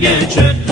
geçer.